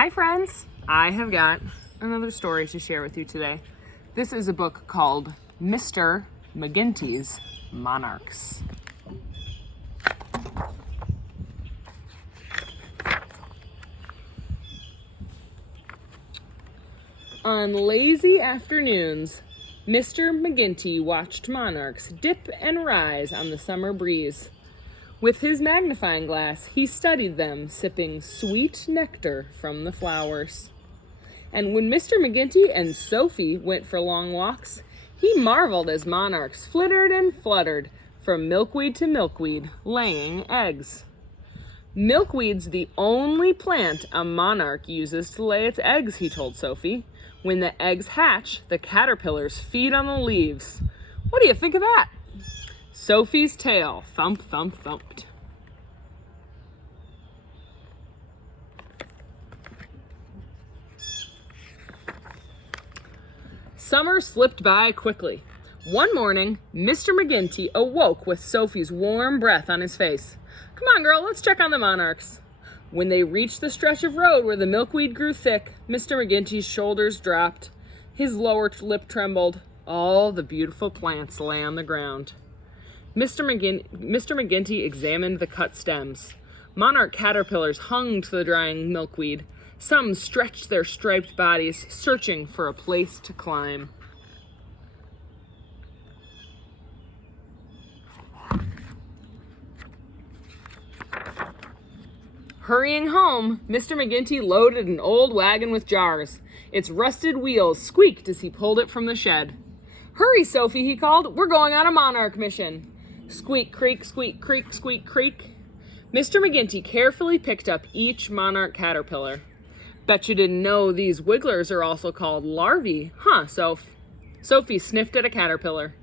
Hi friends, I have got another story to share with you today. This is a book called Mr. McGinty's Monarchs. On lazy afternoons, Mr. McGinty watched monarchs dip and rise on the summer breeze. With his magnifying glass, he studied them, sipping sweet nectar from the flowers. And when Mr. McGinty and Sophie went for long walks, he marveled as monarchs flittered and fluttered from milkweed to milkweed, laying eggs. Milkweed's the only plant a monarch uses to lay its eggs, he told Sophie. When the eggs hatch, the caterpillars feed on the leaves. What do you think of that? Sophie's tail thump, thump, thumped. Summer slipped by quickly. One morning, Mr. McGinty awoke with Sophie's warm breath on his face. Come on, girl, let's check on the monarchs. When they reached the stretch of road where the milkweed grew thick, Mr. McGinty's shoulders dropped. His lower lip trembled. All the beautiful plants lay on the ground. Mr. McGinty examined the cut stems. Monarch caterpillars hung to the drying milkweed. Some stretched their striped bodies, searching for a place to climb. Hurrying home, Mr. McGinty loaded an old wagon with jars. Its rusted wheels squeaked as he pulled it from the shed. Hurry, Sophie, he called. We're going on a monarch mission. Squeak, creak, squeak, creak, squeak, creak. Mr. McGinty carefully picked up each monarch caterpillar. Bet you didn't know these wigglers are also called larvae, huh, Soph? Sophie sniffed at a caterpillar.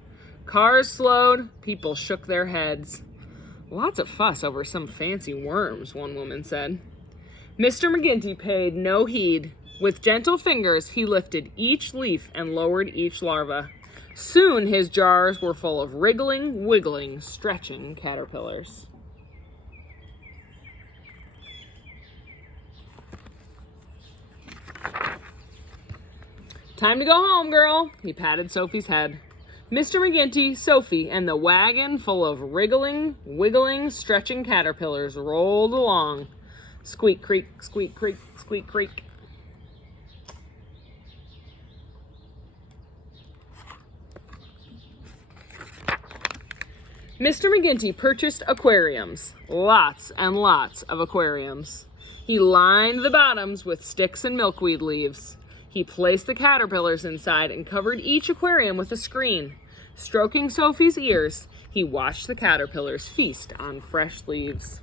Cars slowed, people shook their heads. Lots of fuss over some fancy worms, one woman said. Mr. McGinty paid no heed. With gentle fingers, he lifted each leaf and lowered each larva. Soon his jars were full of wriggling, wiggling, stretching caterpillars. Time to go home, girl, he patted Sophie's head. Mr. McGinty, Sophie, and the wagon full of wriggling, wiggling, stretching caterpillars rolled along. Squeak, creak, squeak, creak, squeak, creak. Mr. McGinty purchased aquariums, lots and lots of aquariums. He lined the bottoms with sticks and milkweed leaves. He placed the caterpillars inside and covered each aquarium with a screen. Stroking Sophie's ears, he watched the caterpillars feast on fresh leaves.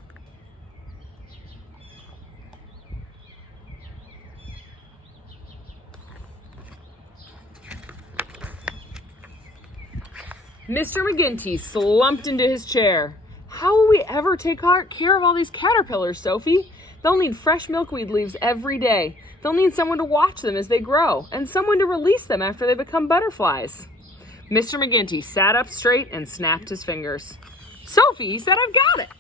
Mr. McGinty slumped into his chair. How will we ever take care of all these caterpillars, Sophie? They'll need fresh milkweed leaves every day. They'll need someone to watch them as they grow, and someone to release them after they become butterflies. Mr. McGinty sat up straight and snapped his fingers. Sophie, he said, I've got it.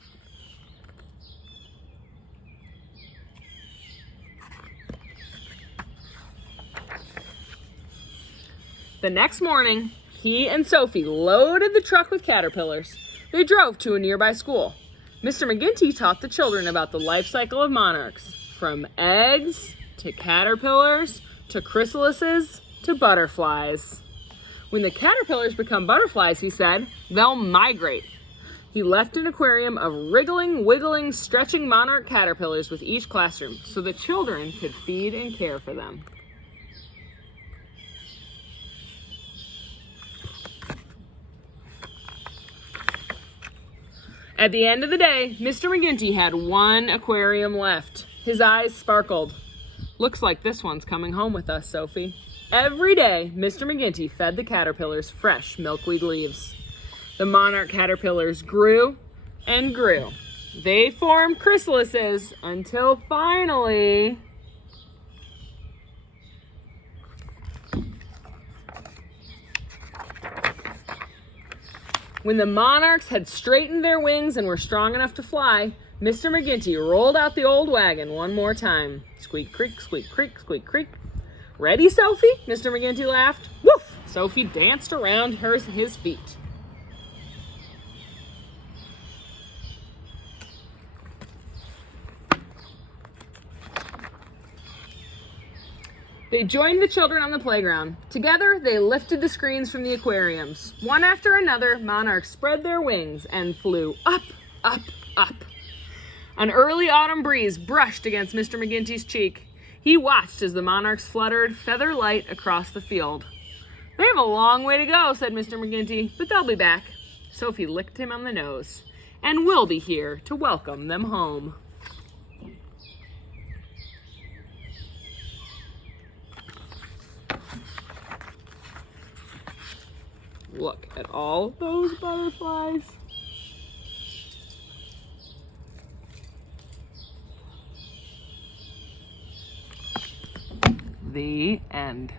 The next morning, he and Sophie loaded the truck with caterpillars. They drove to a nearby school. Mr. McGinty taught the children about the life cycle of monarchs, from eggs to caterpillars to chrysalises to butterflies. When the caterpillars become butterflies, he said, they'll migrate. He left an aquarium of wriggling, wiggling, stretching monarch caterpillars with each classroom so the children could feed and care for them. At the end of the day, Mr. McGinty had one aquarium left. His eyes sparkled. Looks like this one's coming home with us, Sophie. Every day, Mr. McGinty fed the caterpillars fresh milkweed leaves. The monarch caterpillars grew and grew. They formed chrysalises until finally... When the monarchs had straightened their wings and were strong enough to fly, Mr. McGinty rolled out the old wagon one more time. Squeak, creak, squeak, creak, squeak, creak. Ready, Sophie? Mr. McGinty laughed. Woof! Sophie danced around his feet. They joined the children on the playground. Together, they lifted the screens from the aquariums. One after another, monarchs spread their wings and flew up, up, up. An early autumn breeze brushed against Mr. McGinty's cheek. He watched as the monarchs fluttered feather light across the field. They have a long way to go, said Mr. McGinty, but they'll be back. Sophie licked him on the nose. And we'll be here to welcome them home. Look at all those butterflies. The end.